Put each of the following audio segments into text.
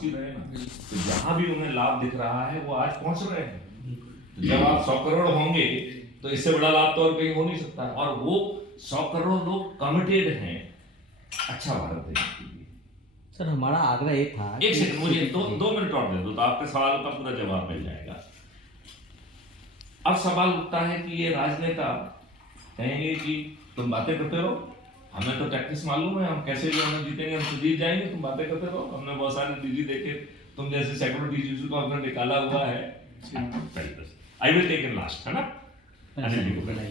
पहुंच ही रहे हैं ना। तो जहां भी उन्हें लाभ दिख रहा है वो आज पहुंच रहे हैं। तो जब आप 100 करोड़ होंगे तो इससे बड़ा लाभ तो और कहीं हो नहीं सकता है। और वो 100 करोड़ लोग कमिटेड हैं अच्छा भारत देने के लिए। सर हमारा आग्रह ये था, एक सेकंड मुझे 2 मिनट और दे दो तो आपके सवाल का पूरा जवाब मिल जाएगा। अब सवाल उठता है कि ये राजनेता कहेंगे कि तुम बातें करते रहो, हमें तो टैक्टिक्स मालूम है, हम कैसे जो हमें जीतेंगे, हम तो जीत जाएंगे, तुम बातें करते रहो, हमने बहुत सारे डीजी देखे, तुम जैसे सैकड़ों डीजी को हमने निकाला हुआ है। I will take in last, है ना? अनिल जी को पहले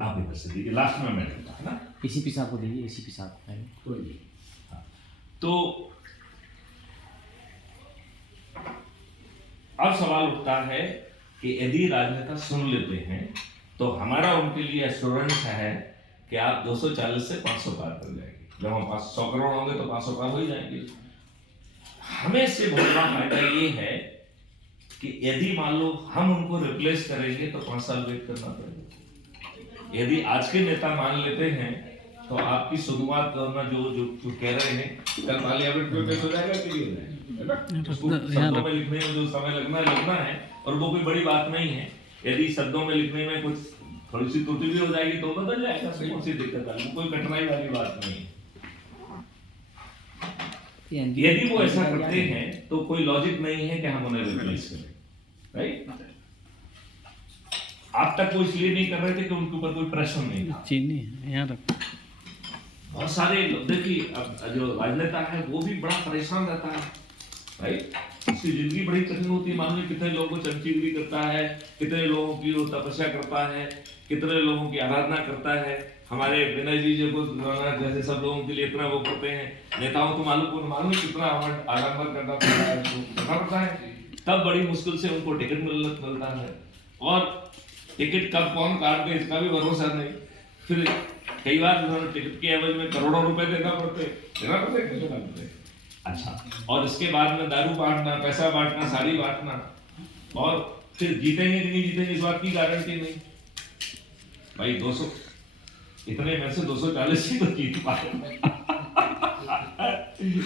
आप इधर से दीजिए, लास्ट में मैं लेता है ना। एसीपी साहब को दीजिए, एसीपी साहब कोई नहीं। तो अब सवाल उठता है कि यदि राजनेता सुन लेते हैं तो हमारा उनके लिए एश्योरेंस है कि आप 240 से 500 पार कर जाएंगे। जब हम 100 करोड़ होंगे तो 500 पार हो ही जाएंगे। हमें से बहुत बड़ा फायदा ये है कि यदि मान लो हम उनको रिप्लेस करेंगे तो 5 साल वेट करना पड़ेगा। यदि आज के नेता मान लेते हैं तो आपकी शुरुआत करना जो कह रहे हैं कल पार्लियामेंट में पेश हो जाएगा कि नहीं हो जाएगा, है ना? उसको शब्दों में लिखने में जो समय लगना है और वो कोई बड़ी बात नहीं है। यदि शब्दों में लिखने में कुछ थोड़ी सी त्रुटि भी हो जाएगी तो बदल जाएगा, कौन सी दिक्कत है, कोई कठिनाई वाली बात नहीं है। यदि वो ऐसा करते हैं तो कोई लॉजिक नहीं है कि हम उन्हें रिप्लेस करें, राइट? आप तक वो इसलिए नहीं कर रहे थे कि उनके ऊपर कोई प्रेशर नहीं था। चीनी है यहाँ तक बहुत सारे लोग देखिए, अब जो राजनेता है वो भी बड़ा परेशान रहता है, राइट? उसकी जिंदगी बड़ी कठिन होती है। मालूम कितने लोगों को चमचीगिरी करता है, कितने लोगों की वो तपस्या करता है, कितने लोगों की आराधना करता है। हमारे विनय जी जो जैसे सब लोगों के लिए इतना वो करते हैं, नेताओं को मालूम कितना आडंबर करना पड़ता है। तब बड़ी मुश्किल से उनको टिकट मिलता है और टिकट कब कौन काट दे इसका भी भरोसा नहीं। फिर कई बार उन्होंने टिकट के एवज में करोड़ों रुपए देना पड़ते। अच्छा, और इसके बाद में दारू बांटना, पैसा बांटना, साड़ी बांटना, और फिर जीतेंगे कि नहीं जीतेंगे इस बात की गारंटी नहीं। भाई 200 इतने में से 240 ही तो जीत पाए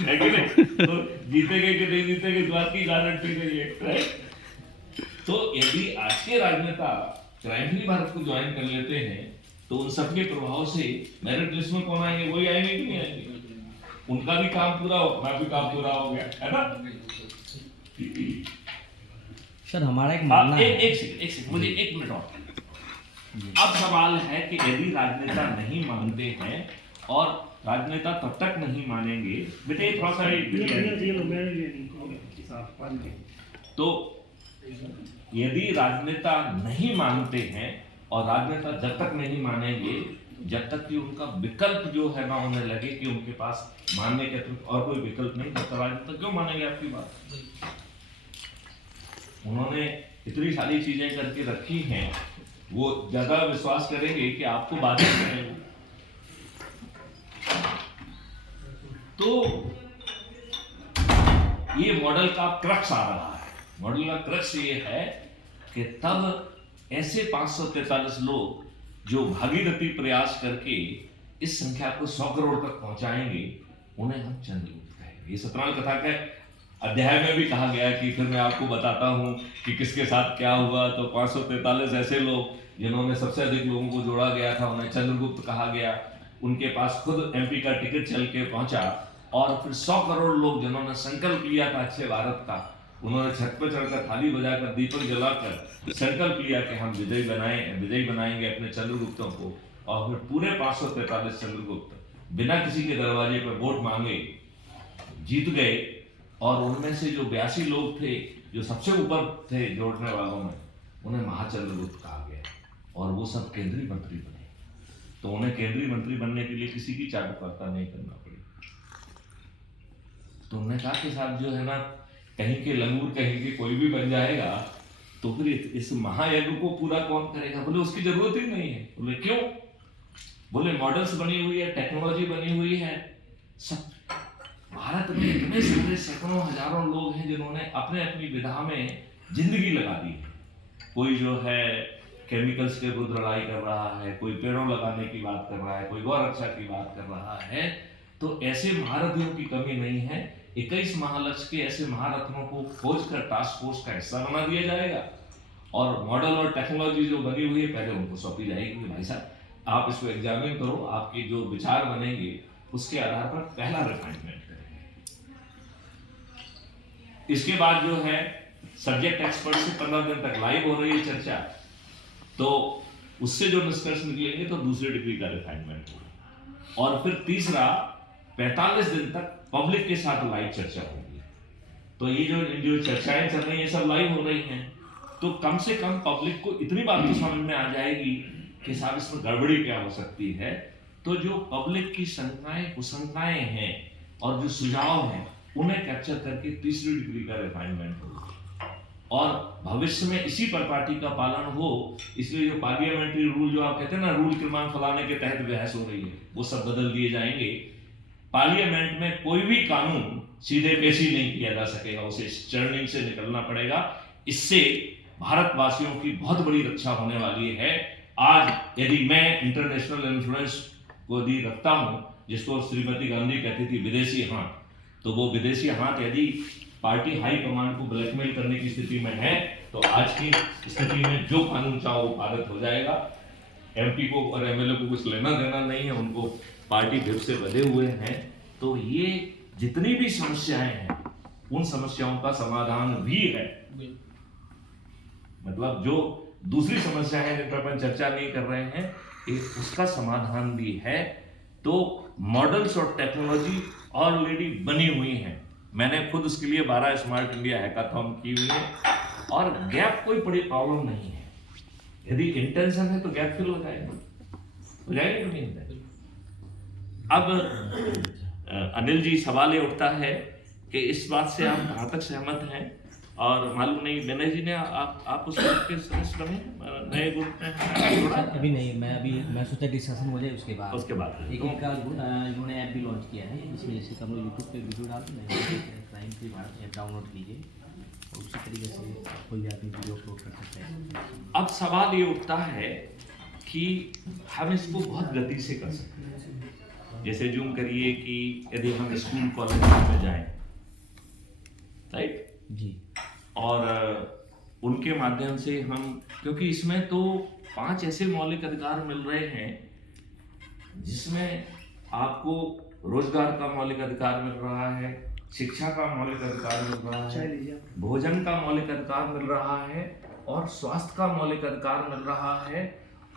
है कि नहीं? तो जीतेंगे कि नहीं जीतेंगे इस बात की गारंटी नहीं है, राइट? तो यदि आज के राजनेता क्राइम फ्री भारत को ज्वाइन कर लेते हैं तो उन सबके प्रभाव से मेरिट लिस्ट में कौन आएंगे? वही आएंगे कि नहीं आएंगे? उनका भी काम पूरा हो, मेरा भी काम पूरा हो गया, है ना? सर हमारा एक मानना है, एक मुझे 1 मिनट और। अब सवाल है कि यदि राजनेता नहीं मानते हैं और राजनेता तब तक नहीं मानेंगे, बेटे थोड़ा सा तो यदि राजनेता नहीं मानते हैं और राजनेता जब तक नहीं मानेंगे जब तक कि उनका विकल्प जो है ना उन्हें लगे कि उनके पास मानने के अतिरिक्त और कोई विकल्प नहीं, तब राजनेता क्यों मानेंगे आपकी बात? उन्होंने इतनी सारी चीजें करके रखी हैं, वो ज्यादा विश्वास करेंगे कि आपको बाधित करेंगे। तो ये मॉडल का क्रक्स आ रहा है। मॉडल का क्रक्स ये है कि तब ऐसे 543 लोग जो भागीरथी प्रयास करके इस संख्या को 100 करोड़ तक पहुंचाएंगे, उन्हें हम चंद्रगुप्त कहेंगे। ये सतनाल कथा के अध्याय में भी कहा गया कि फिर मैं आपको बताता हूं कि किसके साथ क्या हुआ। तो 543 ऐसे लोग जिन्होंने सबसे अधिक लोगों को जोड़ा गया था, उन्हें चंद्रगुप्त कहा गया। उनके पास खुद एमपी का टिकट चल के पहुंचा और फिर 100 करोड़ लोग जिन्होंने संकल्प लिया था अच्छे भारत का, उन्होंने छत पर चढ़कर थाली बजाकर दीपक जलाकर संकल्प लिया कि हम विजयी बनाएंगे अपने चंद्रगुप्तों को। और फिर पूरे 543 चंद्रगुप्त बिना किसी के दरवाजे पर वोट मांगे जीत गए। और उनमें से जो 82 लोग थे जो सबसे ऊपर थे जोड़ने वालों में, उन्हें महाचंद्रगुप्त कहा गया और वो सब केंद्रीय मंत्री बने। तो उन्हें केंद्रीय मंत्री बनने के लिए किसी की चाटुकारिता नहीं करना पड़ी। तो उन्होंने कहा कि साहब जो है ना, कहीं के लंगूर कहीं के कोई भी बन जाएगा तो फिर इस महायज्ञ को पूरा कौन करेगा? बोले उसकी जरूरत ही नहीं है। बोले क्यों? बोले मॉडल्स बनी हुई है, टेक्नोलॉजी बनी हुई है, सब भारत में इतने सारे सैकड़ों हजारों लोग हैं जिन्होंने अपने अपनी विधा में जिंदगी लगा दी है। कोई जो है केमिकल्स के विरुद्ध लड़ाई कर रहा है, कोई पेड़ों लगाने की बात कर रहा है, कोई गौ रक्षा की बात कर रहा है। तो ऐसे महारथियों की कमी नहीं है। 21 महालक्ष्य के ऐसे महारत्नों को खोज कर टास्क फोर्स का हिस्सा बना दिया जाएगा और मॉडल और टेक्नोलॉजी जो बनी हुई है पहले उनको सौंपी जाएगी कि भाई साहब आप इसको एग्जामिन करो, आपके जो विचार बनेंगे उसके आधार पर पहला रिफाइनमेंट करेंगे। इसके बाद जो है सब्जेक्ट एक्सपर्ट से 15 दिन तक लाइव हो रही है चर्चा, तो उससे जो निष्कर्ष निकलेंगे तो दूसरी डिग्री का रिफाइनमेंट होगा और फिर तीसरा 45 दिन तक पब्लिक के साथ लाइव चर्चा होगी। तो ये जो चर्चाएं चल रही हैं सब लाइव हो रही हैं, तो कम से कम पब्लिक को इतनी बात तो समझ में आ जाएगी कि साहब इसमें गड़बड़ी क्या हो सकती है। तो जो पब्लिक की शंकाएं कुशंकाएं हैं और जो सुझाव हैं उन्हें कैप्चर करके तीसरी डिग्री का रिफाइनमेंट होगा और भविष्य में इसी परिपाटी का पालन हो। इसलिए जो पार्लियामेंट्री रूल जो आप कहते हैं ना, रूल क्रमांक फलाने के तहत बहस हो रही है, वो सब बदल दिए जाएंगे। पार्लियामेंट में कोई भी कानून सीधे पेश ही नहीं किया जा सकेगा, उसे चर्निंग से निकलना पड़ेगा। इससे भारतवासियों की बहुत बड़ी रक्षा होने वाली है। आज यदि मैं इंटरनेशनल इन्फ्लुएंस को यदि रखता हूं, जिसको श्रीमती गांधी कहती थी विदेशी हाथ, तो वो विदेशी हाथ यदि पार्टी हाई कमांड को ब्लैकमेल करने की स्थिति में है तो आज की स्थिति में जो कानून चाहो वो पारित हो जाएगा। एमपी को और एमएलए को कुछ लेना देना नहीं है, उनको पार्टी ग्रिप से बंधे हुए हैं। तो ये जितनी भी समस्याएं हैं उन समस्याओं का समाधान भी है। मतलब जो दूसरी समस्या है जिन पर अपन चर्चा नहीं कर रहे हैं, उसका समाधान भी है। तो मॉडल्स और टेक्नोलॉजी ऑलरेडी बनी हुई हैं। मैंने खुद उसके लिए 12 स्मार्ट इंडिया हैकाथॉन की हुई है और गैप कोई बड़ी प्रॉब्लम नहीं है। यदि इंटेंशन है तो गैप फिल हो जाएगा कि नहीं होता है। अब अनिल जी सवाल ये उठता है कि इस बात से आप कहाँ तक सहमत हैं, और मालूम नहीं विनय जी ने आप उस ग्रुप के सदस्य बने, नए ग्रुप में? अभी नहीं, मैं सोचा डिस्कशन हो जाए उसके बाद एक इनका इन्होंने ऐप भी लॉन्च किया है, इसमें जैसे हम लोग यूट्यूब पे वीडियो डालते हैं, crime free Bharat app download कीजिए और उसी तरीके से कोई भी आदमी वीडियो अपलोड कर सकते हैं। अब सवाल ये उठता है कि हम इसको बहुत गति से कर सकते हैं। जैसे जूम करिए कि यदि हम स्कूल कॉलेज में जाएं, राइट जी, और उनके माध्यम से हम, क्योंकि इसमें तो 5 ऐसे मौलिक अधिकार मिल रहे हैं जिसमें आपको रोजगार का मौलिक अधिकार मिल रहा है, शिक्षा का मौलिक अधिकार मिल रहा है, भोजन का मौलिक अधिकार मिल रहा है और स्वास्थ्य का मौलिक अधिकार मिल रहा है।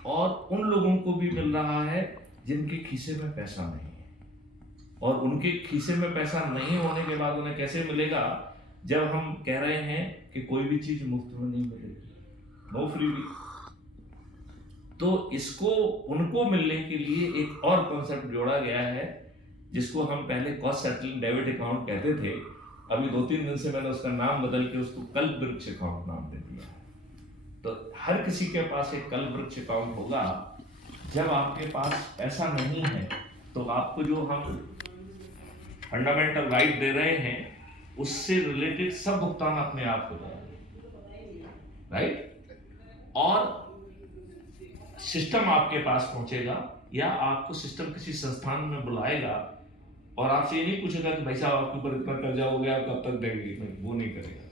और उन लोगों को भी मिल रहा है जिनके खीसे में पैसा नहीं है, और उनके खीसे में पैसा नहीं होने के बाद उन्हें कैसे मिलेगा, जब हम कह रहे हैं कि कोई भी चीज मुफ्त में नहीं मिलेगी, नो फ्री। तो इसको उनको मिलने के लिए एक और कॉन्सेप्ट जोड़ा गया है जिसको हम पहले कॉस्ट सेटलिंग डेबिट अकाउंट कहते थे। अभी 2-3 दिन से मैंने उसका नाम बदल के उसको कल्प वृक्ष अकाउंट नाम दे दिया है। तो हर किसी के पास एक कल्प वृक्ष अकाउंट होगा। जब आपके पास ऐसा नहीं है तो आपको जो हम फंडामेंटल राइट दे रहे हैं उससे रिलेटेड सब भुगतान अपने आप हो जाएंगे, राइट। और सिस्टम आपके पास पहुंचेगा या आपको सिस्टम किसी संस्थान में बुलाएगा और आपसे ये नहीं पूछेगा कि भाई साहब आपके ऊपर इतना कर्जा हो गया, कब तक देंगे, वो नहीं करेगा।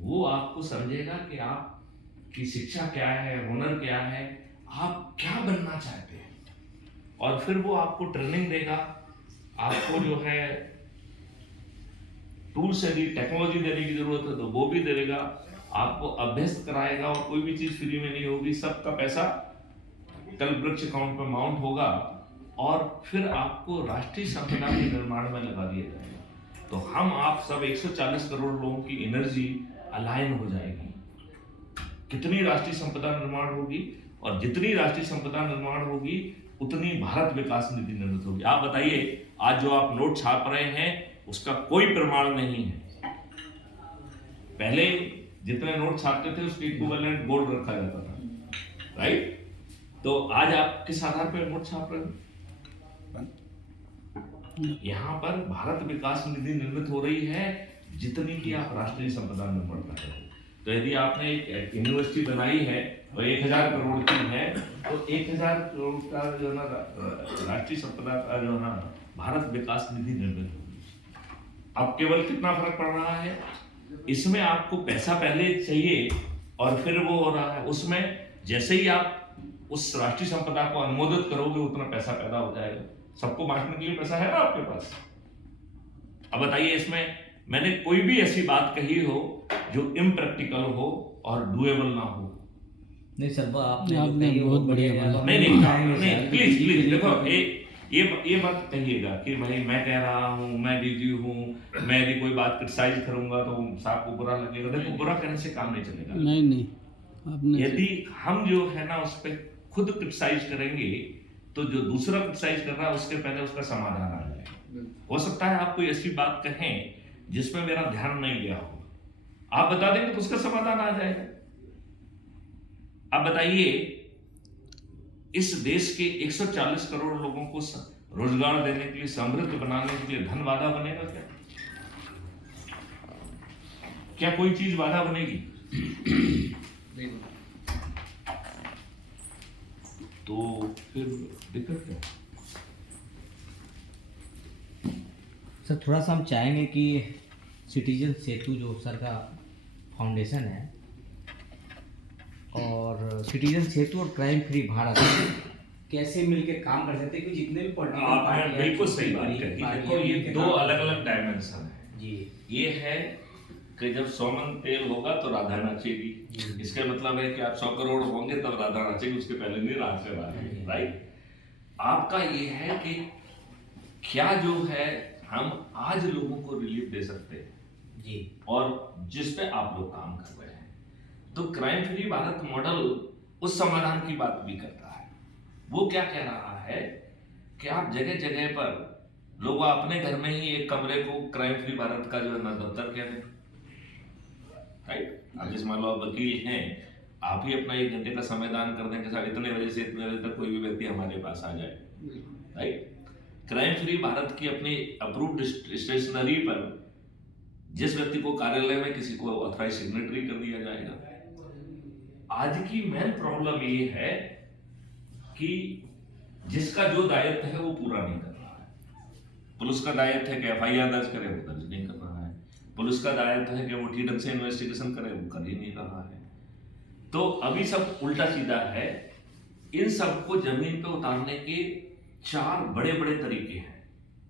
वो आपको समझेगा कि आपकी शिक्षा क्या है, हुनर क्या है, आप क्या बनना चाहते हैं, और फिर वो आपको ट्रेनिंग देगा, आपको जो है टूल्स यदि टेक्नोलॉजी देने की जरूरत है तो वो भी देगा, आपको अभ्यस्त कराएगा। और कोई भी चीज फ्री में नहीं होगी, सबका पैसा कल्प वृक्ष अकाउंट में माउंट होगा और फिर आपको राष्ट्रीय संपदा के निर्माण में लगा दिया जाएगा। तो हम आप सब 140 करोड़ लोगों की एनर्जी अलाइन हो जाएगी। कितनी राष्ट्रीय संपदा निर्माण होगी, और जितनी राष्ट्रीय संपदा निर्माण होगी उतनी भारत विकास निधि निर्मित होगी। आप बताइए, आज जो आप नोट छाप रहे हैं उसका कोई प्रमाण नहीं है। पहले जितने नोट छापते थे उसके इक्विवेलेंट गोल्ड रखा जाता था, राइट। तो आज आप किस आधार पर नोट छाप रहे हैं? यहाँ पर भारत विकास निधि निर्मित हो रही है जितनी की आप राष्ट्रीय संपदा निर्माण कर रहे हो। तो यदि आपने एक यूनिवर्सिटी बनाई है और 1000 करोड़ की है, तो 1000 करोड़ का जो ना राष्ट्रीय संपदा का जो ना भारत विकास निधि निर्मित होगी। अब केवल कितना फर्क पड़ रहा है, इसमें आपको पैसा पहले चाहिए और फिर वो हो रहा है, उसमें जैसे ही आप उस राष्ट्रीय संपदा को अनुमोदित करोगे उतना पैसा पैदा हो जाएगा, सबको बांटने के लिए पैसा है ना आपके पास। अब बताइए, इसमें मैंने कोई भी ऐसी बात कही हो जो इम्प्रैक्टिकल हो और डुएबल ना हो? नहीं सर, वो आपने बहुत बढ़िया बोला। नहीं, प्लीज देखो, ये मत कहिएगा कि भाई मैं कह रहा हूँ, मैं डीजी हूँ, मैं यदि कोई बात क्रिटिसाइज करूंगा तो साहब को बुरा लगेगा। देखो, बुरा करने से काम नहीं चलेगा। नहीं आपने यदि हम जो है ना उस पर खुद क्रिटिसाइज करेंगे तो जो दूसरा क्रिटिसाइज कर रहा है उसके पहले उसका समाधान आ जाए। हो सकता है आप कोई ऐसी बात कहें जिसमें मेरा ध्यान नहीं गया हो, आप बता देंगे तो उसका समाधान आ जाएगा। अब बताइए, इस देश के 140 करोड़ लोगों को रोजगार देने के लिए, समृद्ध बनाने के लिए धन बाधा बनेगा क्या? क्या कोई चीज बाधा बनेगी? तो फिर दिक्कत क्या? सर थोड़ा सा हम चाहेंगे कि सिटीजन सेतु जो सर का फाउंडेशन है, और सिटीजन सेतु और क्राइम फ्री भारत कैसे मिलकर काम कर सकते हैं, क्योंकि जितने भी पॉलिटिकल आपने बिल्कुल सही बात कही। देखो, ये दो अलग अलग डायमेंशन है जी। ये है कि जब 100 मन तेल होगा तो राधा नाचेगी, इसका मतलब है कि आप 100 करोड़ होंगे तब राधा नाचेगी, उसके पहले नहीं रात से बात। राइट? आपका ये है कि क्या जो है हम आज लोगों को रिलीफ दे सकते हैं जी, और जिस पे आप लोग काम कर रहे हैं। तो क्राइम फ्री भारत मॉडल उस समाधान की बात भी करता है। वो क्या कह रहा है कि आप जगह जगह पर लोग अपने घर में ही एक कमरे को क्राइम फ्री भारत का जो है ना दफ्तर कह दें। राइट? आप जिस मान लो आप वकील हैं, आप ही अपना 1 घंटे का समय दान कर दें कि साहब इतने बजे से इतने बजे तक कोई भी व्यक्ति हमारे पास आ जाए। राइट? क्राइम फ्री भारत की अपनी अप्रूव्ड स्टेशनरी पर जिस व्यक्ति को कार्यालय में किसी को ऑथराइज सिग्नेटरी कर दिया जाएगा। आज की मेन प्रॉब्लम ये है कि जिसका जो दायित्व है वो पूरा नहीं कर रहा है। पुलिस का दायित्व है कि एफआईआर दर्ज करे, वो दर्ज नहीं कर रहा है। पुलिस का दायित्व है कि वो ठीक ढंग से इन्वेस्टिगेशन करे, वो कर ही नहीं रहा है। तो अभी सब उल्टा सीधा है। इन सबको जमीन पे उतारने के 4 बड़े बड़े तरीके हैं।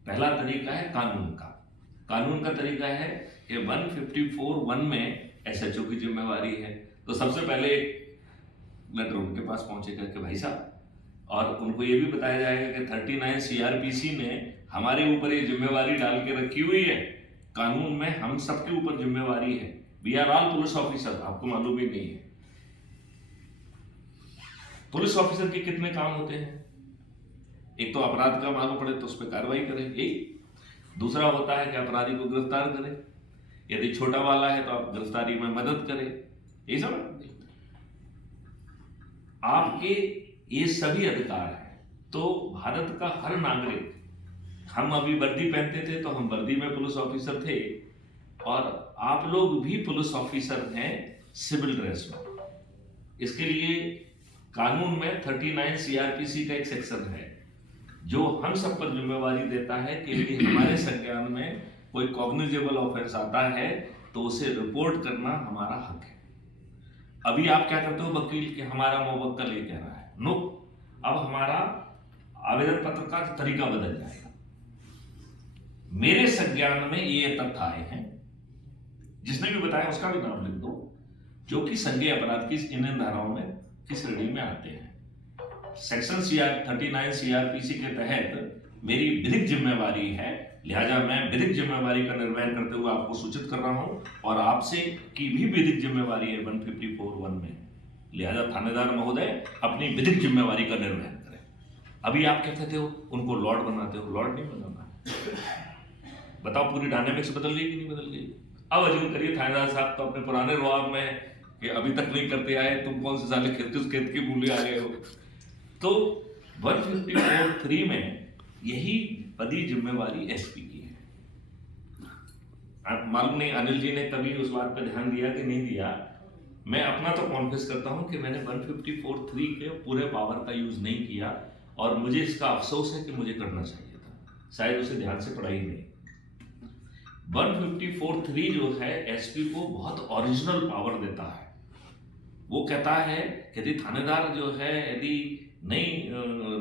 पहला तरीका है कानून का। कानून का तरीका है कि 154(1) में एसएचओ की जिम्मेवारी है। तो सबसे पहले लेटर उनके पास पहुंचेगा कि भाई साहब, और उनको ये भी बताया जाएगा कि 39 सीआरपीसी ने हमारे ऊपर ये जिम्मेवारी डाल के रखी हुई है। कानून में हम सबके ऊपर जिम्मेवारी है। We are all police officer, आपको मालूम ही नहीं है। पुलिस ऑफिसर के कितने काम होते हैं? एक तो अपराध का मालूम पड़े तो उस पर कार्रवाई करें, यही। दूसरा होता है कि अपराधी को गिरफ्तार करें, यदि छोटा वाला है तो आप गिरफ्तारी में मदद करें, यही सब आपके ये सभी अधिकार हैं। तो भारत का हर नागरिक, हम अभी वर्दी पहनते थे तो हम वर्दी में पुलिस ऑफिसर थे, और आप लोग भी पुलिस ऑफिसर हैं सिविल ड्रेस में। इसके लिए कानून में 39 सीआरपीसी का एक सेक्शन है जो हम सब पर जिम्मेवारी देता है कि यदि हमारे संज्ञान में कोई कॉग्निजेबल ऑफेंस आता है तो उसे रिपोर्ट करना हमारा हक है। अभी आप क्या करते हो वकील के, हमारा मुवक्किल ये कह रहा है, नो, अब हमारा आवेदन पत्र का तरीका बदल जाएगा। मेरे संज्ञान में ये तथ्य आए हैं, जिसने भी बताया उसका भी नाम लिख दो, जो कि संज्ञेय अपराध की इन धाराओं में की श्रेणी में आते हैं। सेक्शन 39 सीआरपीसी के तहत मेरी विधिक जिम्मेवारी है, लिहाजा मैं विधिक जिम्मेवारी का निर्वहन करते हुए आपको सूचित कर रहा हूं, और आपसे की भी विधिक जिम्मेवारी है 154(1) में। लिहाजा थानेदार महोदय अपनी विधिक जिम्मेवारी का निर्वहन करें। अभी आप क्या कहते हो, उनको लॉर्ड बनाते हो? लॉर्ड नहीं बनाना। बताओ पूरी डायनेमिक्स बदल गई कि नहीं बदल गई? अब अजूम करिए थानेदार साहब तो अपने पुराने रुआब में कि अभी तक नहीं करते आए, तुम कौन से साले खेत की भूले आ गए हो। तो 154(3) में यही बड़ी जिम्मेवारी एसपी की है। मालूम नहीं अनिल जी ने कभी उस बात पर ध्यान दिया कि नहीं दिया, मैं अपना तो कॉन्फेस करता हूं कि मैंने 154(3) के पूरे पावर का यूज नहीं किया और मुझे इसका अफसोस है कि मुझे करना चाहिए था, शायद उसे ध्यान से पढ़ा ही नहीं। 154(3) जो है एसपी को बहुत ओरिजिनल पावर देता है। वो कहता है कि यदि थानेदार जो है यदि नहीं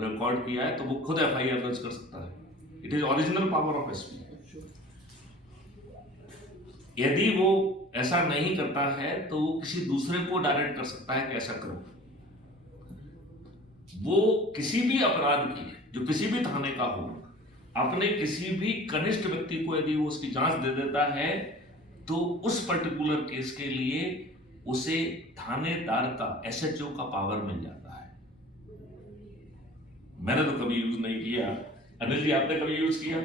रिकॉर्ड किया है तो वो खुद एफआईआर दर्ज कर सकता है। It is original power of SP. यदि वो ऐसा नहीं करता है तो वो किसी दूसरे को डायरेक्ट कर सकता है कि ऐसा करो। वो किसी भी अपराध की जो किसी भी थाने का हो, अपने किसी भी कनिष्ठ व्यक्ति को यदि वो उसकी जांच दे देता है तो उस पर्टिकुलर केस के लिए उसे थानेदार का एसएचओ का पावर मिल जाता है। मैंने तो कभी यूज नहीं किया। अनिल जी, आपने कभी यूज किया?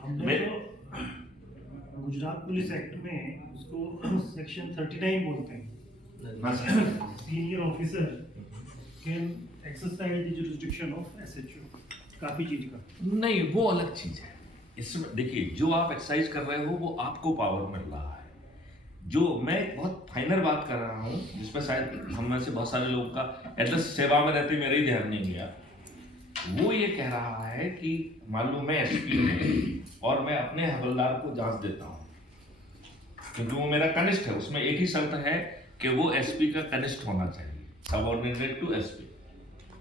हमने तो गुजरात पुलिस एक्ट में उसको सेक्शन 39 बोलते हैं, senior officer can exercise the jurisdiction of SHO, काफी चीज का। नहीं, वो अलग चीज है। इसमें देखिए, जो आप एक्सरसाइज कर रहे हो वो आपको पावर मिल रहा है। जो मैं बहुत फाइनल बात कर रहा हूँ जिसपे शायद हम में से बहुत सारे लोगों का एटलीस्ट सेवा में रहते मेरे ही ध्यान नहीं गया, वो ये कह रहा है कि मान लो मैं एसपी हूं और मैं अपने हवलदार को जांच देता हूं क्योंकि वो मेरा कनिष्ठ है। उसमें एक ही शर्त है कि वो एसपी का कनिष्ठ होना चाहिए, सबऑर्डिनेटेड टू एसपी।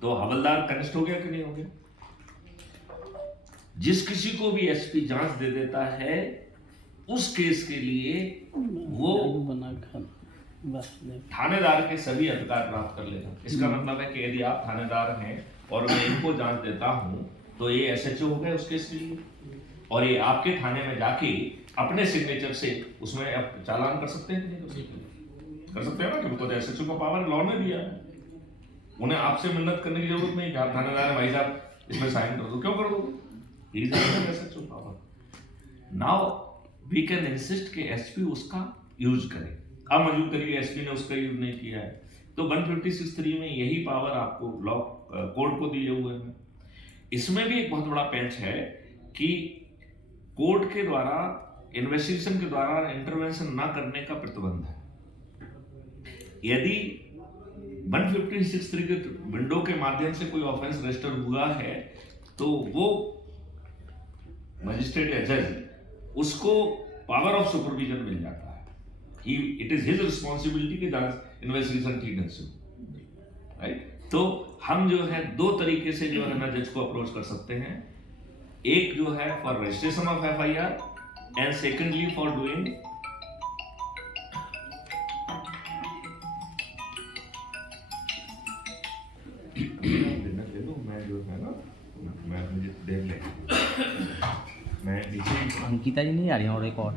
तो हवलदार कनिष्ठ हो गया कि नहीं हो गया? जिस किसी को भी एसपी जांच दे देता है उस केस के लिए वो थानेदार के सभी अधिकार प्राप्त कर लेगा। इसका मतलब है कि यदि आप थानेदार हैं और मैं इनको जांच देता हूं तो ये एसएचओ हो गए उस केस के लिए, और ये आपके थाने में जाके अपने सिग्नेचर से उसमें आप चालान कर सकते हैं। कर सकते हैं ना, क्योंकि तो एसएचओ का पावर लॉ ने दिया है। उन्हें आपसे मिन्नत करने की जरूरत नहीं कि आप थानेदार हैं, भाई साहब इसमें साइन कर दो। क्यों कर दोगे? Is SHO power. Now we can insist कि एसपी उसका यूज करे। अब मंजूर करिए एसपी ने उसका यूज नहीं किया है तो 156(3) में यही पावर आपको लॉ कोर्ट को दिए हुए हैं। इसमें भी एक बहुत बड़ा पेंच है कि कोर्ट के द्वारा इन्वेस्टिगेशन के द्वारा इंटरवेंशन ना करने का प्रतिबंध है। यदि 156(3) के विंडो के माध्यम से कोई ऑफेंस रजिस्टर हुआ है तो वो मजिस्ट्रेट या जज उसको पावर ऑफ सुपरविजन मिल जाता है। इट इज हिज रिस्पॉन्सिबिलिटी कि इन्वेस्टिगेशन ठीक ढंग से, राइट? तो हम जो है दो तरीके से जो है ना जज को अप्रोच कर सकते हैं। एक जो है for registration of FIR and secondly for doing मैं जो है ना मैं मुझे देख लेंगे। मैं नीचे अंकिता जी नहीं आ रही हैं और एक और